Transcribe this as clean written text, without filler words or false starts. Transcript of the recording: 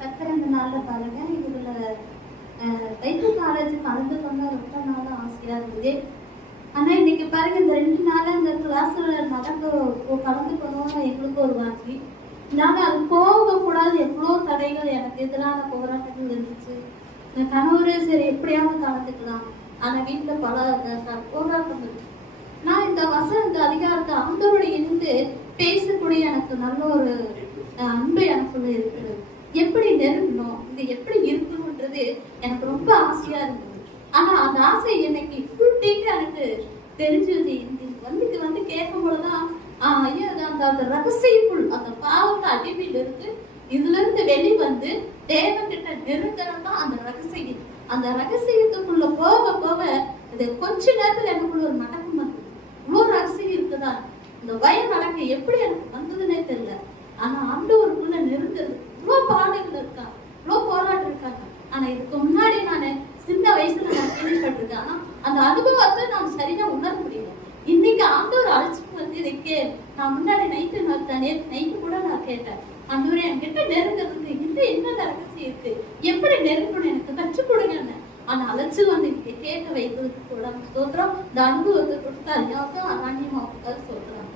கர்த்தர் இந்த நாள்ல பாருங்க, இதுல பைபிள் காலேஜ் கலந்துக்கோங்க ரொம்ப நாள் ஆசையா இருந்தது. ஆனா இன்னைக்கு பாருங்க, இந்த 2 நாளா இந்த கிளாஸ்ல கலந்துக்கணும்னு எங்களுக்கு ஒரு வாஞ்சி. நாங்க அது போகக்கூடாது, எவ்வளோ தடைகள், எனக்கு எதிரான போராட்டங்கள் இருந்துச்சு. என் கணவரே சரி எப்படியாவது கலந்துக்கலாம், ஆனா வீட்டுல பல போராட்டங்கள். நான் இந்த இந்த அதிகாரத்தை ஆண்டவரோட இணைந்து பேசக்கூடிய எனக்கு நல்ல ஒரு அன்பு எனக்குள்ள இருக்குது. எப்படி நெருங்கணும், இது எப்படி இருக்கணும்ன்றது எனக்கு ரொம்ப ஆசையா இருந்தது. ஆனா அந்த ஆசை எனக்கு ஃபுல் எனக்கு தெரிஞ்சது. இது வந்து கேட்கும் பொழுதுதான் ஐயோ அந்த ரகசியக்குள் அந்த பாவத்தை அடிமையில இருக்கு, இதுல இருந்து வெளிவந்து தேவன் கிட்ட நெருங்கிறது தான் அந்த ரகசியம். அந்த ரகசியத்துக்குள்ள போக போக இது கொஞ்ச நேரத்துல எனக்குள்ள ஒரு நடக்கும் வந்தது. இவ்வளவு ரகசியம் இருக்குதா, இந்த வயல் நடக்க எப்படி எனக்கு வந்ததுன்னே தெரியல. ஆனா ஆண்டவருக்குள்ள நெருங்கிறது இவ்வளவு பாடல்கள் இருக்காங்க, இவ்வளவு போராட்டம் இருக்காங்க. ஆனா இதுக்கு முன்னாடி நான் சின்ன வயசுல நான் கேள்விப்பட்டிருக்கேன். ஆனா அந்த அனுபவத்தை நான் சரியா உணர முடியல. இன்னைக்கு ஆண்டவர் அழைச்சிட்டு வந்து இருக்கே. நான் முன்னாடி நைட்டு கூட நான் கேட்டேன், ஆண்டவரே என்கிட்ட நெருங்கிறதுக்கு என்கிட்ட என்ன ரகசியம் இருக்கு, எப்படி நெருங்கணும் எனக்கு கற்றுக் கொடுங்க. ஆனா அழைச்சு வந்து கேட்க வைத்ததுக்கு கூட ஸ்தோத்திரம். இந்த அனுபவத்தை கொடுத்தா எல்லாத்தையும் அராணியமாவுக்காக சொல்றாங்க.